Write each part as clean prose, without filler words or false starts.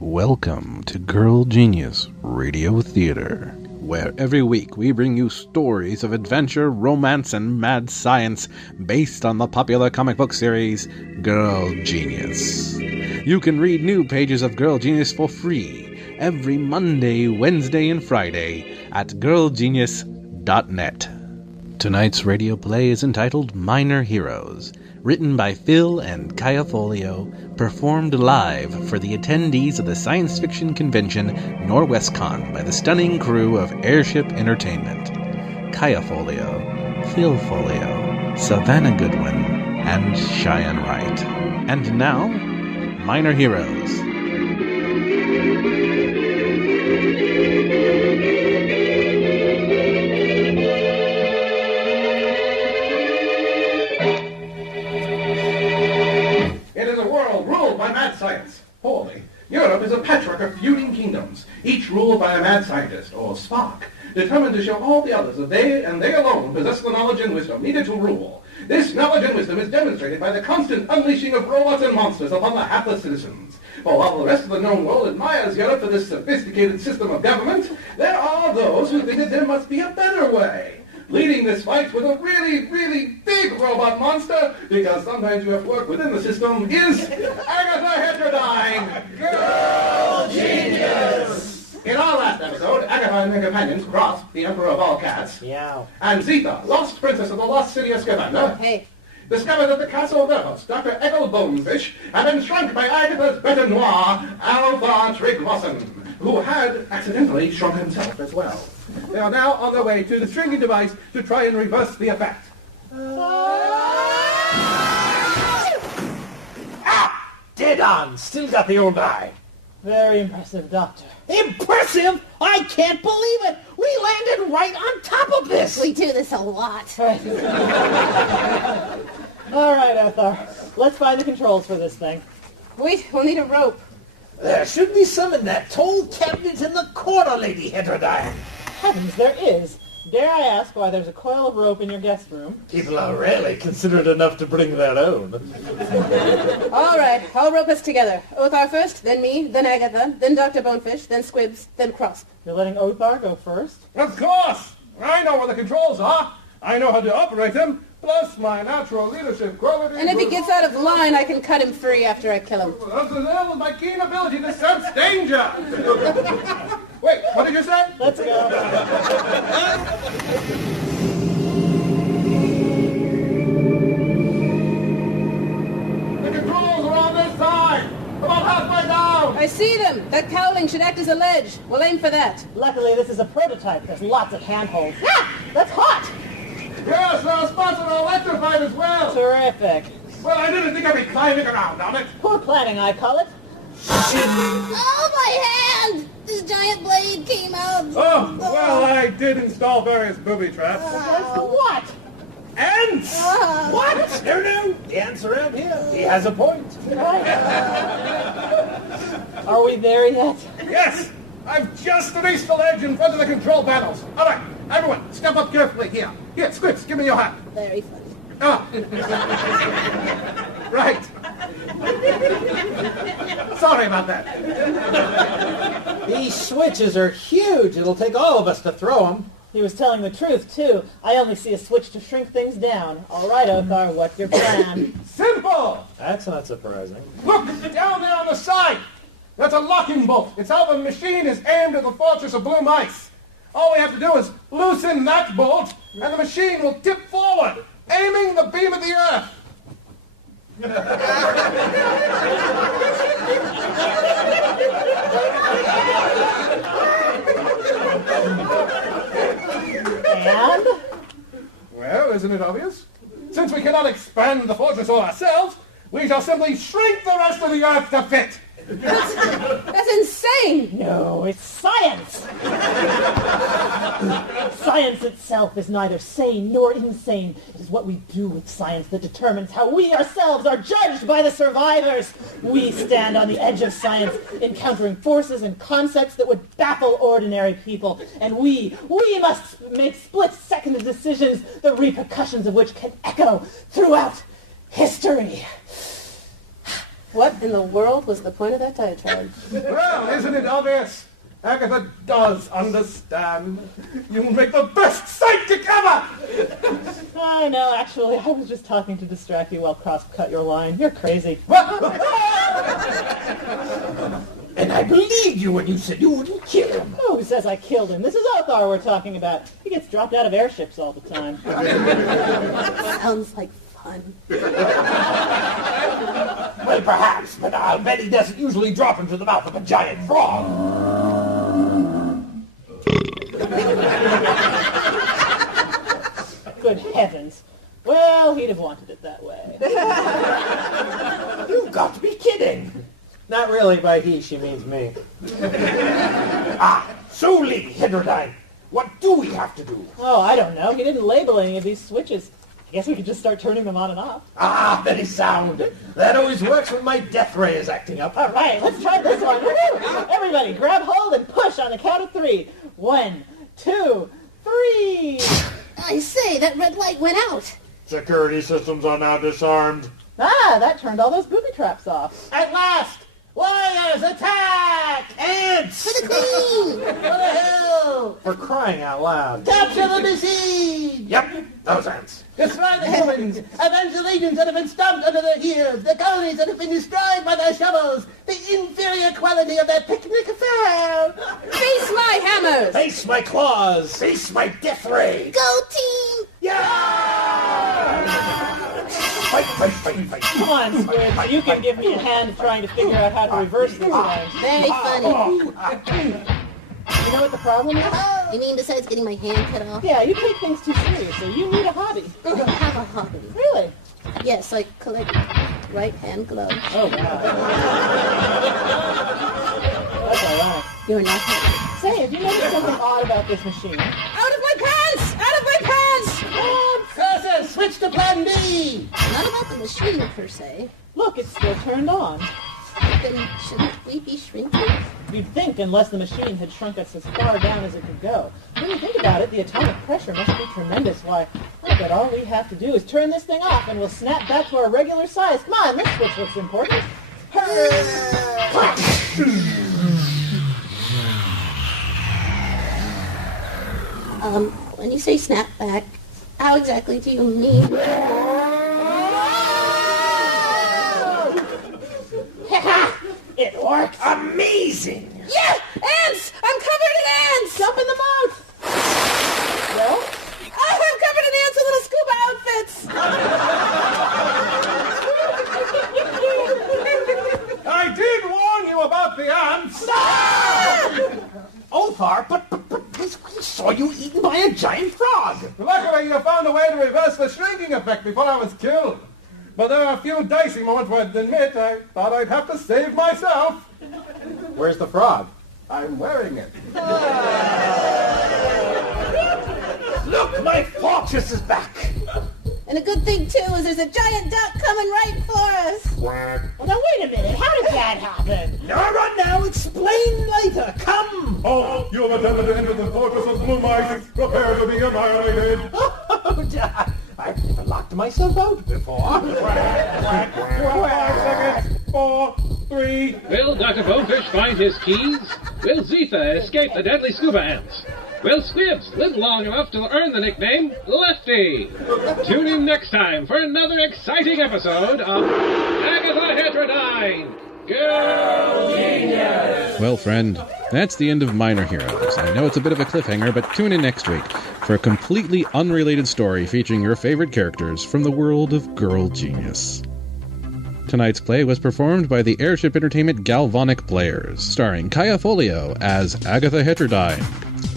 Welcome to Girl Genius Radio Theater, where every week we bring you stories of adventure, romance, and mad science based on the popular comic book series Girl Genius. You can read new pages of Girl Genius for free every Monday, Wednesday, and Friday at girlgenius.net. Tonight's radio play is entitled Minor Heroes, written by Phil and Kaya Folio, performed live for the attendees of the science fiction convention NorwestCon by the stunning crew of Airship Entertainment. Kaya Folio, Phil Folio, Savannah Goodwin, and Cheyenne Wright. And now, Minor Heroes. By mad science. Wholly. Europe is a patchwork of feuding kingdoms, each ruled by a mad scientist, or spark, determined to show all the others that they and they alone possess the knowledge and wisdom needed to rule. This knowledge and wisdom is demonstrated by the constant unleashing of robots and monsters upon the hapless citizens. For while the rest of the known world admires Europe for this sophisticated system of government, there are those who think that there must be a better way. Leading this fight with a really, really big robot monster, because sometimes you have to work within the system, is Agatha Heterodyne, Girl Genius! In our last episode, Agatha and her companions crossed the Emperor of all cats, Meow. and Zitha, lost princess of the lost city of Scamander, discovered that the castle of their host, Dr. Ethel Bonefish, had been shrunk by Agatha's bete noir, Alpha Trigwasson, who had accidentally shrunk himself as well. They are now on their way to the shrinking device to try and reverse the effect. Ah! Dead on! Still got the old eye. Very impressive, Doctor. Impressive? I can't believe it! We landed right on top of this! We do this a lot. All right, Ethar. Let's find the controls for this thing. Wait, we'll need a rope. There should be some in that tall cabinet in the corner, Lady Heterodyne. Heavens, there is. Dare I ask why there's a coil of rope in your guest room? People are rarely considerate enough to bring their own. All right, I'll rope us together. Othar first, then me, then Agatha, then Dr. Bonefish, then Squibs, then Crosp. You're letting Othar go first? Of course! I know where the controls are. I know how to operate them, plus my natural leadership quality. And if he gets out of line, I can cut him free after I kill him. That's as well as my keen ability to sense danger. Wait, what did you say? Let's go. The controls are on this side. About halfway down. I see them. That cowling should act as a ledge. We'll aim for that. Luckily, this is a prototype. There's lots of handholds. Ah! That's hot! Yes, our spots are electrified as well. Terrific. Well, I didn't think I'd be climbing around on it. Poor planning, I call it. Oh, my hand! This giant blade came out. Oh, well, I did install various booby traps. What? Ants! What? No. The ants around here. He has a point. Are we there yet? Yes! I've just reached the ledge in front of the control panels. All right, everyone, step up carefully here. Here, Squibs, give me your hat. Very funny. Ah. Right. Sorry about that. These switches are huge. It'll take all of us to throw them. He was telling the truth, too. I only see a switch to shrink things down. All right, Othar, what's your plan? Simple! That's not surprising. Look, down there on the side. That's a locking bolt. It's how the machine is aimed at the fortress of blue mice. All we have to do is loosen that bolt, and the machine will tip forward, aiming the beam at the earth. And? Well, isn't it obvious? Since we cannot expand the fortress all ourselves, we shall simply shrink the rest of the earth to fit. That's insane! No, it's science! Science itself is neither sane nor insane. It is what we do with science that determines how we ourselves are judged by the survivors. We stand on the edge of science, encountering forces and concepts that would baffle ordinary people. And we must make split-second decisions, the repercussions of which can echo throughout history. What in the world was the point of that diatribe? Well, isn't it obvious? Agatha does understand. You'll make the best sidekick ever! Oh, no, actually, I was just talking to distract you while Cross cut your line. You're crazy. And I believed you when you said you wouldn't kill him. Who says I killed him? This is Othar we're talking about. He gets dropped out of airships all the time. Sounds like fun. Well, perhaps, but I'll bet he doesn't usually drop into the mouth of a giant frog. Good heavens. Well, he'd have wanted it that way. You've got to be kidding. Not really, by he, she means me. So Lady Heterodyne, what do we have to do? Oh, I don't know. He didn't label any of these switches. I guess we could just start turning them on and off. Very sound. That always works when my death ray is acting up. All right, let's try this one. Woo-hoo! Everybody, grab hold and push on the count of 3. 1, 2, 3. I say, that red light went out. Security systems are now disarmed. That turned all those booby traps off. At last! Warriors, attack! Ants! For the queen! For the hill! For crying out loud. Capture the machine! Yep, those ants. Destroy the humans! Avenge the legions that have been stomped under their heels! The colonies that have been destroyed by their shovels! The inferior quality of their picnic affair! Face my hammers! Face my claws! Face my death ray! Go team! Yeah! Fight, fight, fight, fight. Come on, Squid. You can give me a hand trying to figure out how to reverse this thing. Very funny. You know what the problem is? You mean besides getting my hand cut off? Yeah, you take things too seriously. You need a hobby. I don't have a hobby. Really? Yes, I collect right-hand gloves. Oh, wow. That's ironic. You're not happy. Say, have you noticed something odd about this machine? Out of my pants! Out of my pants! Cursor, switch to plan B! Not about the machine, per se. Look, it's still turned on. Then shouldn't we be shrinking? You'd think, unless the machine had shrunk us as far down as it could go. When you think about it, the atomic pressure must be tremendous. Why, I bet all we have to do is turn this thing off and we'll snap back to our regular size. Come on, this switch looks important. When you say snap back, how exactly do you mean? It works! Amazing! Yeah! Ants! I'm covered in ants! Jump in the mouth! Well? Oh, I'm covered in ants with little scuba outfits! I did warn you about the ants! Othar, but we saw you eaten by a giant frog! Luckily, you found a way to reverse the shrinking effect before I was killed. But there are a few dicey moments where I'd admit I thought I'd have to save myself. Where's the frog? I'm wearing it. Look, my fortress is back! And a good thing, too, is there's a giant duck coming right for us! Quack. Well, now, wait a minute. How did that happen? No, run now! Explain later! Come! Oh, you have attempted to enter the fortress of Blue Mice. Prepare to be annihilated. I've never locked myself out before. 5 seconds. 4, 3. Will Dr. Bonefish find his keys? Will Zitha escape the deadly scuba ants? Will Squibs live long enough to earn the nickname Lefty? Tune in next time for another exciting episode of Agatha Heterodyne, Girl Genius! Well, friend, that's the end of Minor Heroes. I know it's a bit of a cliffhanger, but tune in next week for a completely unrelated story featuring your favorite characters from the world of Girl Genius. Tonight's play was performed by the Airship Entertainment Galvanic Players, starring Kaya Folio as Agatha Heterodyne,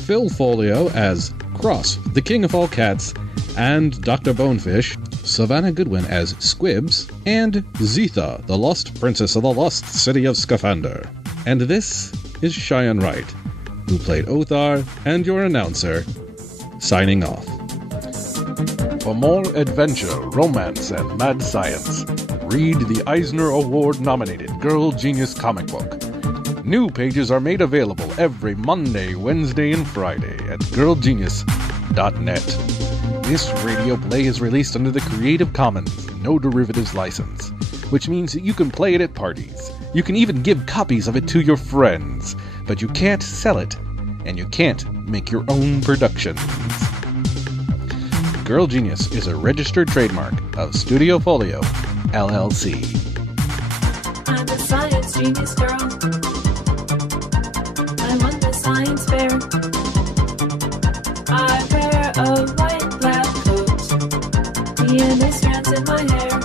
Phil Folio as Cross, the King of All Cats, and Dr. Bonefish, Savannah Goodwin as Squibs, and Zitha, the Lost Princess of the Lost City of Scaphander. And this is Cheyenne Wright, who played Othar, and your announcer, signing off. For more adventure, romance, and mad science, read the Eisner Award-nominated Girl Genius comic book. New pages are made available every Monday, Wednesday, and Friday at girlgenius.net. This radio play is released under the Creative Commons No Derivatives license. which means that you can play it at parties. You can even give copies of it to your friends, but you can't sell it, and you can't make your own productions. Girl Genius is a registered trademark of Studio Folio, LLC. I'm a science genius girl. I won the science fair. I wear a white lab coat. DNA strands in my hair.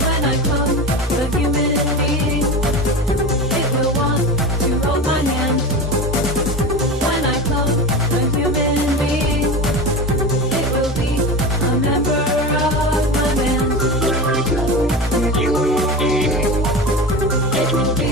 When I clone a human being, it will want to hold my hand. When I clone a human being, it will be a member of my band. It will be